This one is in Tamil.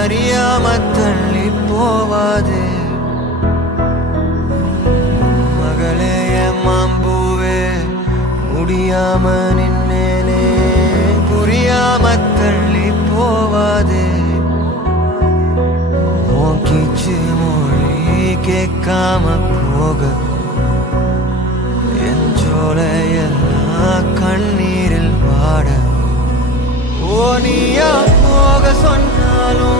அறியாம தள்ளி போவாதே மகளே என் மாம்பூவே முடியாம நின்னேனே புரியாம தள்ளி போவாதே உன் கீச்சு மொழி கேட்காம போக என் ஜோலையெல்லாம் கண்ணீரில் வாட ஓ நீயா போக சொன்னாலும்